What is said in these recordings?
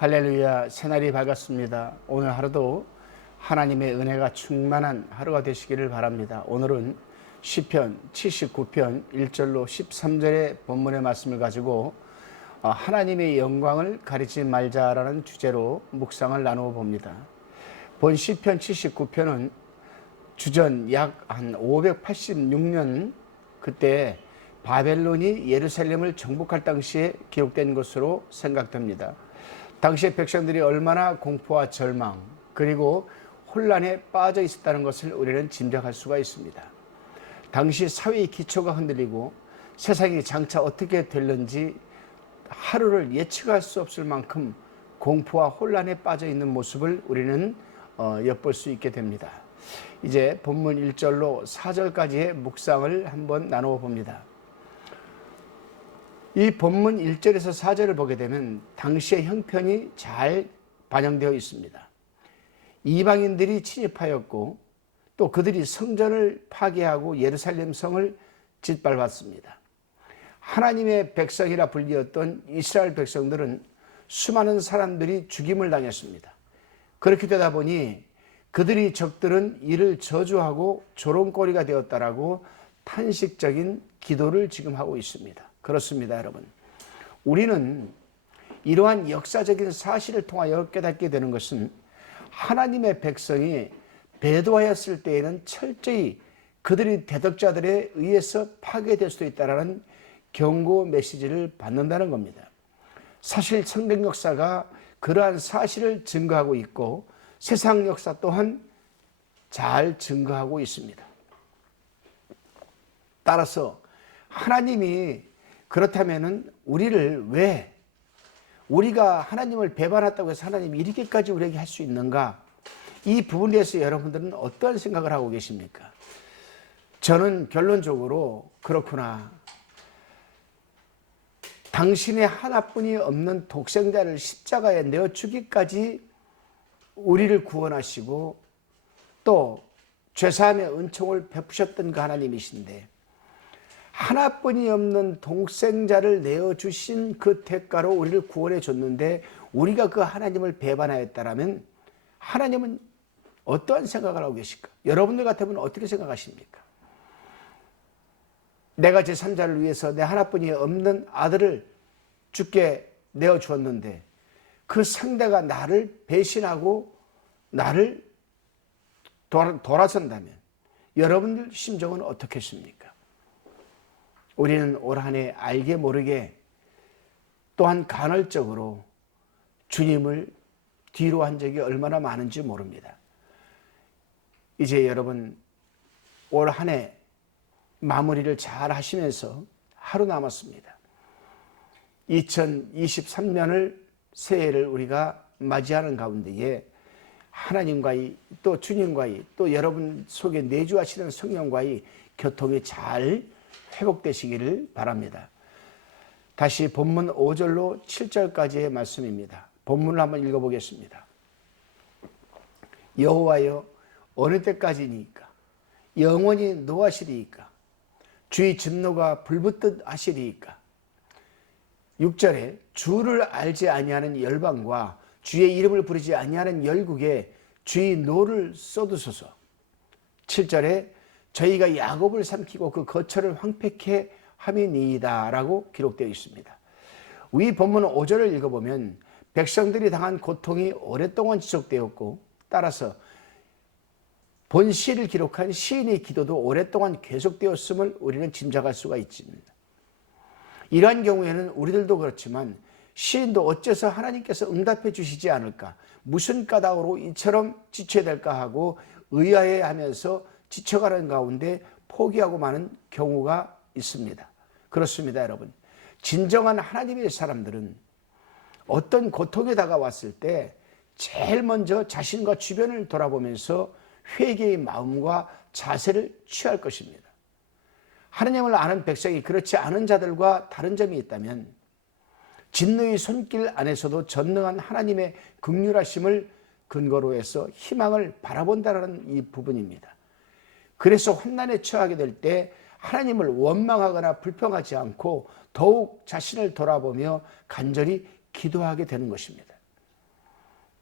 할렐루야, 새날이 밝았습니다. 오늘 하루도 하나님의 은혜가 충만한 하루가 되시기를 바랍니다. 오늘은 시편 79편 1절로 13절의 본문의 말씀을 가지고 하나님의 영광을 가리지 말자라는 주제로 묵상을 나누어 봅니다. 본 시편 79편은 주전 약 한 586년 그때 바벨론이 예루살렘을 정복할 당시에 기록된 것으로 생각됩니다. 당시의 백성들이 얼마나 공포와 절망 그리고 혼란에 빠져 있었다는 것을 우리는 짐작할 수가 있습니다. 당시 사회의 기초가 흔들리고 세상이 장차 어떻게 될는지 하루를 예측할 수 없을 만큼 공포와 혼란에 빠져 있는 모습을 우리는 엿볼 수 있게 됩니다. 이제 본문 1절로 4절까지의 묵상을 한번 나누어 봅니다. 이 본문 1절에서 4절을 보게 되면 당시의 형편이 잘 반영되어 있습니다. 이방인들이 침입하였고 또 그들이 성전을 파괴하고 예루살렘 성을 짓밟았습니다. 하나님의 백성이라 불리었던 이스라엘 백성들은 수많은 사람들이 죽임을 당했습니다. 그렇게 되다 보니 그들의 적들은 이를 저주하고 조롱거리가 되었다라고 탄식적인 기도를 지금 하고 있습니다. 그렇습니다, 여러분. 우리는 이러한 역사적인 사실을 통하여 깨닫게 되는 것은 하나님의 백성이 배도하였을 때에는 철저히 그들이 대적자들에 의해서 파괴될 수도 있다는 경고 메시지를 받는다는 겁니다. 사실 성경 역사가 그러한 사실을 증거하고 있고 세상 역사 또한 잘 증거하고 있습니다. 따라서 하나님이 그렇다면은 우리가 하나님을 배반했다고 해서 하나님이 이렇게까지 우리에게 할 수 있는가? 이 부분에 대해서 여러분들은 어떤 생각을 하고 계십니까? 저는 결론적으로 그렇구나. 당신의 하나뿐이 없는 독생자를 십자가에 내어 주기까지 우리를 구원하시고 또 죄사함의 은총을 베푸셨던 그 하나님이신데 하나뿐이 없는 독생자를 내어주신 그 대가로 우리를 구원해 줬는데 우리가 그 하나님을 배반하였다라면 하나님은 어떠한 생각을 하고 계실까? 여러분들 같으면 어떻게 생각하십니까? 내가 제3자를 위해서 내 하나뿐이 없는 아들을 주께 내어주었는데 그 상대가 나를 배신하고 나를 돌아선다면 여러분들 심정은 어떻겠습니까? 우리는 올 한 해 알게 모르게 또한 간헐적으로 주님을 뒤로 한 적이 얼마나 많은지 모릅니다. 이제 여러분 올 한 해 마무리를 잘 하시면서 하루 남았습니다. 2023년을 새해를 우리가 맞이하는 가운데에 하나님과의 또 주님과의 또 여러분 속에 내주하시는 성령과의 교통이 잘 회복되시기를 바랍니다. 다시 본문 5절로 7절까지의 말씀입니다. 본문을 한번 읽어보겠습니다. 여호와여 어느 때까지니까 영원히 노하시리이까 주의 진노가 불붙듯 하시리이까 6절에 주를 알지 아니하는 열방과 주의 이름을 부르지 아니하는 열국에 주의 노를 쏟으소서 7절에 저희가 야곱을 삼키고 그 거처를 황폐케 함이니이다 라고 기록되어 있습니다. 위 본문 5절을 읽어보면 백성들이 당한 고통이 오랫동안 지속되었고 따라서 본 시를 기록한 시인의 기도도 오랫동안 계속되었음을 우리는 짐작할 수가 있습니다. 이러한 경우에는 우리들도 그렇지만 시인도 어째서 하나님께서 응답해 주시지 않을까 무슨 까닭으로 이처럼 지쳐야 될까 하고 의아해하면서 지쳐가는 가운데 포기하고 마는 경우가 있습니다. 그렇습니다, 여러분. 진정한 하나님의 사람들은 어떤 고통에 다가왔을 때 제일 먼저 자신과 주변을 돌아보면서 회개의 마음과 자세를 취할 것입니다. 하나님을 아는 백성이 그렇지 않은 자들과 다른 점이 있다면 진노의 손길 안에서도 전능한 하나님의 긍휼하심을 근거로 해서 희망을 바라본다는 이 부분입니다. 그래서 환난에 처하게 될 때 하나님을 원망하거나 불평하지 않고 더욱 자신을 돌아보며 간절히 기도하게 되는 것입니다.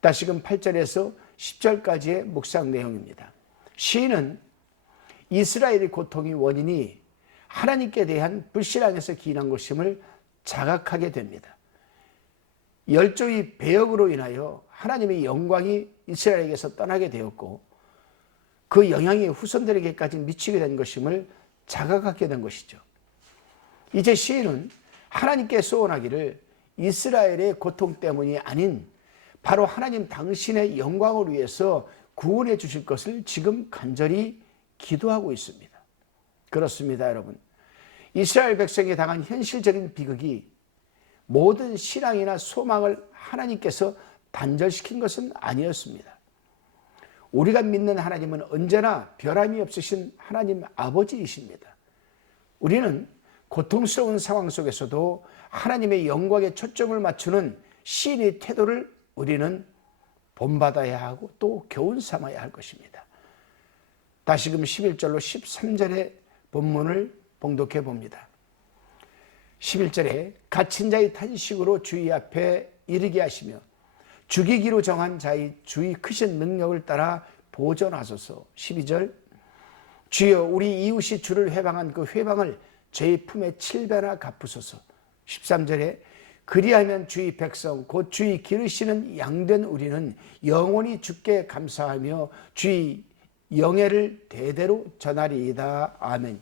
다시금 8절에서 10절까지의 묵상 내용입니다. 시인은 이스라엘의 고통의 원인이 하나님께 대한 불신앙에서 기인한 것임을 자각하게 됩니다. 열조의 배역으로 인하여 하나님의 영광이 이스라엘에게서 떠나게 되었고 그 영향이 후손들에게까지 미치게 된 것임을 자각하게 된 것이죠. 이제 시인은 하나님께 소원하기를 이스라엘의 고통 때문이 아닌 바로 하나님 당신의 영광을 위해서 구원해 주실 것을 지금 간절히 기도하고 있습니다. 그렇습니다, 여러분. 이스라엘 백성이 당한 현실적인 비극이 모든 신앙이나 소망을 하나님께서 단절시킨 것은 아니었습니다. 우리가 믿는 하나님은 언제나 변함이 없으신 하나님 아버지이십니다. 우리는 고통스러운 상황 속에서도 하나님의 영광에 초점을 맞추는 시인의 태도를 우리는 본받아야 하고 또 교훈 삼아야 할 것입니다. 다시금 11절로 13절의 본문을 봉독해 봅니다. 11절에 갇힌 자의 탄식으로 주의 앞에 이르게 하시며 죽이기로 정한 자의 주의 크신 능력을 따라 보존하소서. 12절 주여 우리 이웃이 주를 회방한 그 회방을 저희 품에 7배나 갚으소서. 13절에 그리하면 주의 백성 곧 주의 기르시는 양된 우리는 영원히 주께 감사하며 주의 영예를 대대로 전하리이다. 아멘.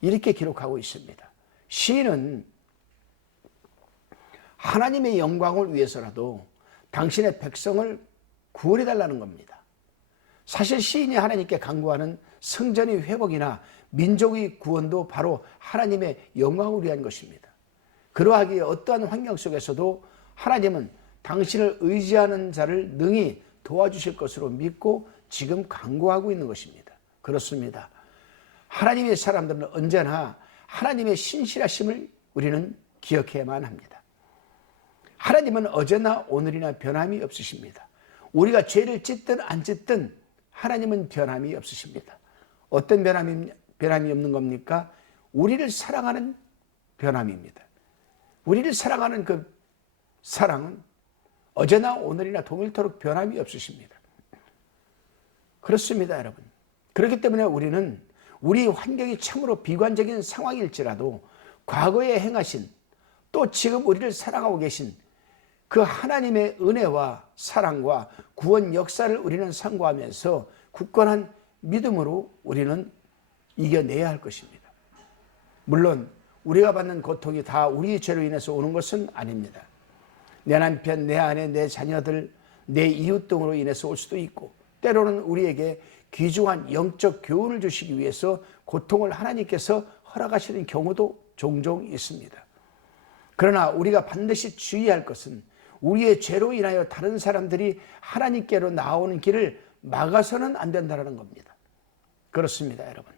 이렇게 기록하고 있습니다. 시인은 하나님의 영광을 위해서라도 당신의 백성을 구원해달라는 겁니다. 사실 시인이 하나님께 간구하는 성전의 회복이나 민족의 구원도 바로 하나님의 영광을 위한 것입니다. 그러하기에 어떠한 환경 속에서도 하나님은 당신을 의지하는 자를 능히 도와주실 것으로 믿고 지금 간구하고 있는 것입니다. 그렇습니다. 하나님의 사람들은 언제나 하나님의 신실하심을 우리는 기억해야만 합니다. 하나님은 어제나 오늘이나 변함이 없으십니다. 우리가 죄를 짓든 안 짓든 하나님은 변함이 없으십니다. 어떤 변함이 없는 겁니까? 우리를 사랑하는 변함입니다. 우리를 사랑하는 그 사랑은 어제나 오늘이나 동일토록 변함이 없으십니다. 그렇습니다, 여러분. 그렇기 때문에 우리는 우리 환경이 참으로 비관적인 상황일지라도 과거에 행하신 또 지금 우리를 사랑하고 계신 그 하나님의 은혜와 사랑과 구원 역사를 우리는 상고하면서 굳건한 믿음으로 우리는 이겨내야 할 것입니다. 물론 우리가 받는 고통이 다 우리의 죄로 인해서 오는 것은 아닙니다. 내 남편, 내 아내, 내 자녀들, 내 이웃 등으로 인해서 올 수도 있고 때로는 우리에게 귀중한 영적 교훈을 주시기 위해서 고통을 하나님께서 허락하시는 경우도 종종 있습니다. 그러나 우리가 반드시 주의할 것은 우리의 죄로 인하여 다른 사람들이 하나님께로 나오는 길을 막아서는 안 된다는 겁니다. 그렇습니다, 여러분.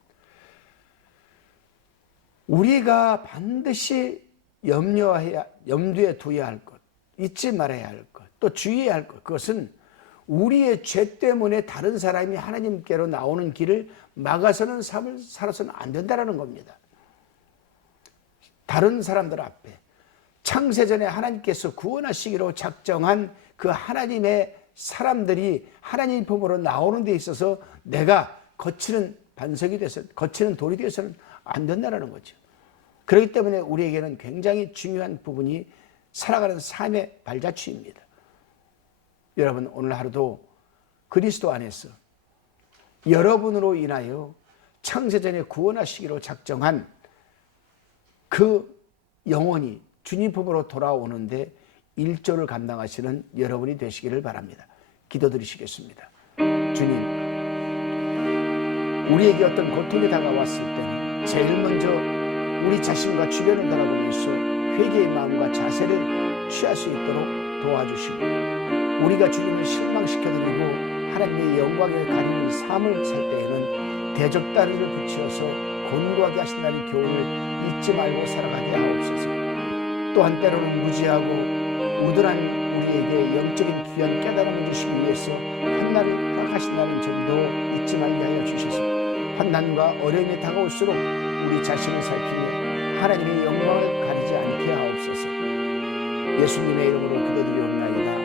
우리가 반드시 염두에 두어야 할 것, 잊지 말아야 할 것, 또 주의해야 할 것, 그것은 우리의 죄 때문에 다른 사람이 하나님께로 나오는 길을 막아서는 삶을 살아서는 안 된다는 겁니다. 다른 사람들 앞에 창세전에 하나님께서 구원하시기로 작정한 그 하나님의 사람들이 하나님 품으로 나오는 데 있어서 내가 거치는 반석이 돼서 거치는 돌이 되어서는 안 된다는 거죠. 그렇기 때문에 우리에게는 굉장히 중요한 부분이 살아가는 삶의 발자취입니다. 여러분 오늘 하루도 그리스도 안에서 여러분으로 인하여 창세전에 구원하시기로 작정한 그 영혼이 주님 품으로 돌아오는데 일조를 감당하시는 여러분이 되시기를 바랍니다. 기도드리시겠습니다. 주님, 우리에게 어떤 고통이 다가왔을 때는 제일 먼저 우리 자신과 주변을 돌아보면서 회개의 마음과 자세를 취할 수 있도록 도와주시고 우리가 주님을 실망시켜드리고 하나님의 영광을 가리는 삶을 살 때에는 대적다리를 붙여서 곤고하게 하신다는 교훈을 잊지 말고 살아가게 하옵소서. 또한 때로는 무지하고 우둔한 우리에게 영적인 귀한 깨달음을 주시기 위해서 환난을 허락하신다는 점도 잊지 말게 하여 주셔서 환난과 어려움이 다가올수록 우리 자신을 살피며 하나님의 영광을 가리지 않게 하옵소서. 예수님의 이름으로 기도드리옵나이다.